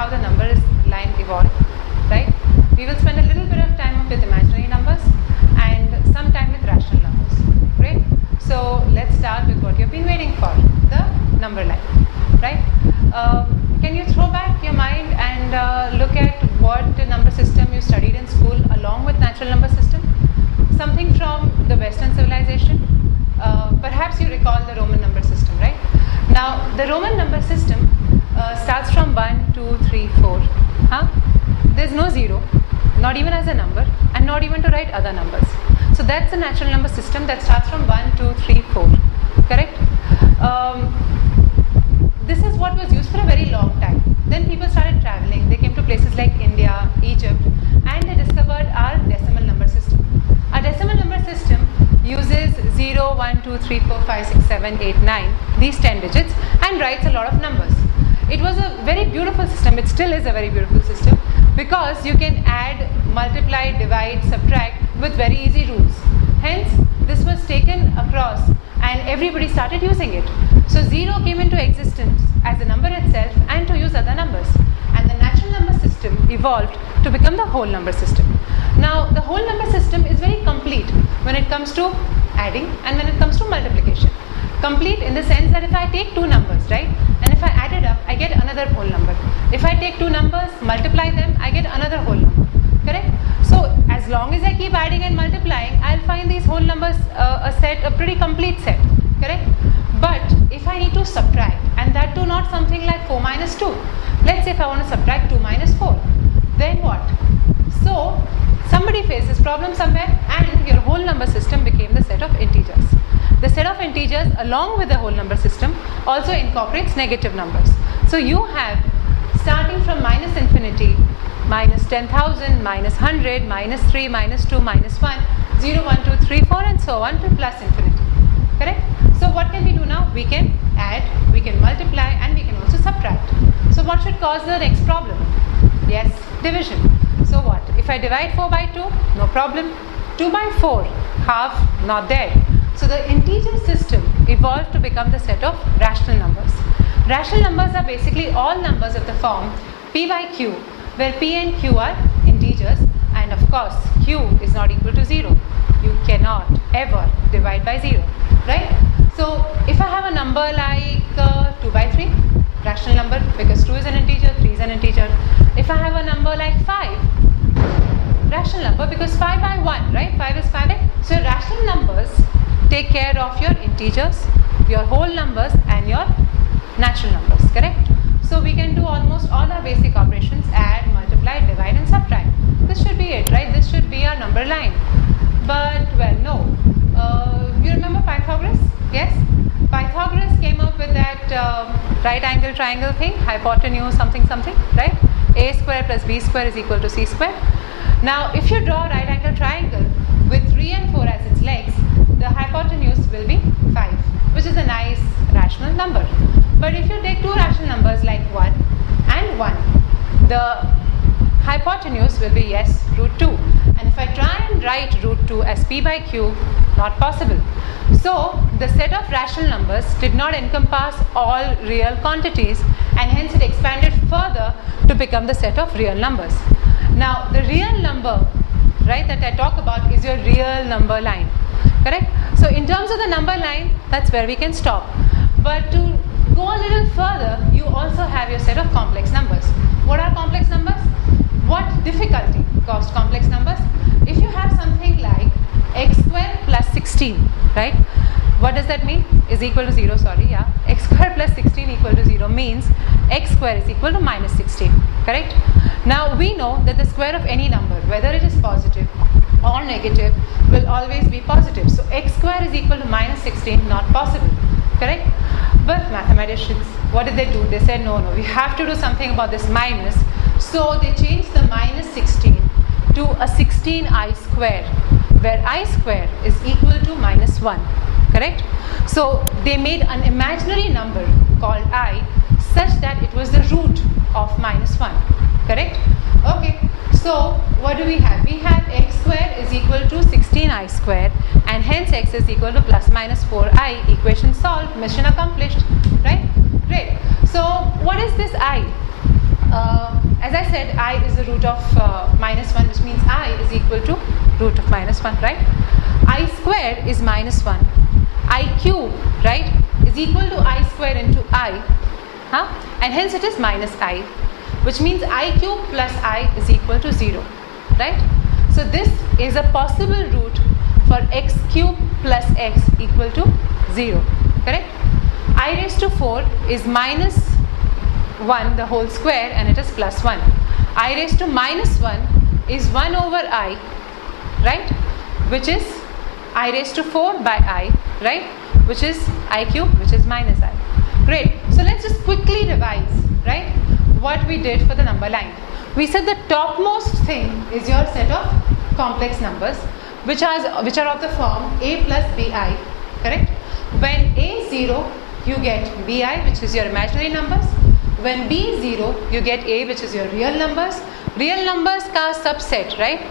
how the number line evolved, right? We will spend a little bit of time with imaginary numbers and some time with rational numbers. Great. So let's start with what you've been waiting for, the number line, right? Can you throw back your mind and look at what number system you studied in school along with natural number system? Something from the Western civilization. Perhaps you recall the Roman number system, right? Now, the Roman number system starts from 1, 2, 3, 4. Huh? There's no 0, not even as a number, and not even to write other numbers. So that's the natural number system that starts from 1, 2, 3, 4. Correct? This is what was used for a very long time. Then people started traveling. They came to places like India, Egypt, and they discovered our decimal number system. Our decimal number system uses 0, 1, 2, 3, 4, 5, 6, 7, 8, 9, these 10 digits, and writes a lot of numbers. It was a very beautiful system. It still is a very beautiful system because you can add, multiply, divide, subtract with very easy rules. Hence, this was taken across and everybody started using it. So 0 came into existence as a number itself and to use other numbers. And the natural number system evolved to become the whole number system. Now, the whole number system is very complete when it comes to adding and when it comes to multiplication. Complete in the sense that if I take two numbers, right, and if I add it up, I get another whole number. If I take two numbers, multiply them, I get another whole number. Correct? So, as long as I keep adding and multiplying, I'll find these whole numbers a pretty complete set. Correct? But if I need to subtract, and that too not something like 4 minus 2. Let's say if I want to subtract 2 minus 4, then what? So, somebody faced this problem somewhere and your whole number system became the set of integers. The set of integers along with the whole number system also incorporates negative numbers. So you have starting from minus infinity, minus 10,000, minus 100, minus 3, minus 2, minus 1, 0, 1, 2, 3, 4 and so on to plus infinity. Correct? So what can we do now? We can add, we can multiply and we can also subtract. So what should cause the next problem? Yes, division. So what? If I divide 4 by 2, no problem. 2 by 4, half, not there. So the integer system evolved to become the set of rational numbers. Rational numbers are basically all numbers of the form p by q, where p and q are integers and of course q is not equal to 0. You cannot ever divide by 0, right? So if I have a number like 2 by 3, rational number because 2 is an integer, 3 is an integer. If I have a number like 5, rational number because 5 by 1, right? 5 is 5x. So rational numbers take care of your integers, your whole numbers and your natural numbers, correct? So we can do almost all our basic operations, add, multiply, divide and subtract. This should be it, right? This should be our number line. But, well, no. You remember Pythagoras? Yes? Pythagoras came up with that right angle triangle thing, hypotenuse something something, right? A square plus b square is equal to c square. Now, if you draw a right angle triangle with 3 and 4 as its legs, the hypotenuse will be 5, which is a nice rational number. But if you take two rational numbers like 1 and 1, the hypotenuse will be, yes, root 2. And if I try and write root 2 as p by q, not possible. So, the set of rational numbers did not encompass all real quantities and hence it expanded further to become the set of real numbers. Now, the real number, right, that I talk about is your real number line. Correct? So, in terms of the number line, that's where we can stop. But to go a little further, you also have your set of complex numbers. What are complex numbers? What difficulty caused complex numbers? If you have something like x square plus 16, right? What does that mean? Is equal to 0, sorry, yeah. X square plus 16 equal to 0 means x square is equal to minus 16, correct? Now, we know that the square of any number, whether it is positive or negative, will always be positive. So, x square is equal to minus 16, not possible, correct? But mathematicians, what did they do? They said, no, we have to do something about this minus. So, they changed the minus 16 to a 16i square, where I square is equal to minus 1, correct? So, they made an imaginary number called I such that it was the root of minus 1, correct? Okay, so what do we have? We have x square is equal to 16i square and hence x is equal to plus minus 4i. Equation solved, mission accomplished, right? Great. So what is this I? as I said, I is the root of -1, which means I is equal to root of -1, right? I squared is -1. I cube, right, is equal to I squared into I, and hence it is -I, which means I cube plus I is equal to 0, right? So this is a possible root for x cube plus x equal to 0, correct? I raised to 4 is -1 the whole square, and it is +1. I raised to -1 is 1 over I, right, which is I raised to 4 by I, right, which is I cube, which is -I. Great. So let's just quickly revise, right, what we did for the number line. We said the topmost thing is your set of complex numbers, which are of the form a plus bi, correct? When a is 0, you get bi, which is your imaginary numbers. When b is 0, you get a, which is your real numbers. Real numbers ka subset, right?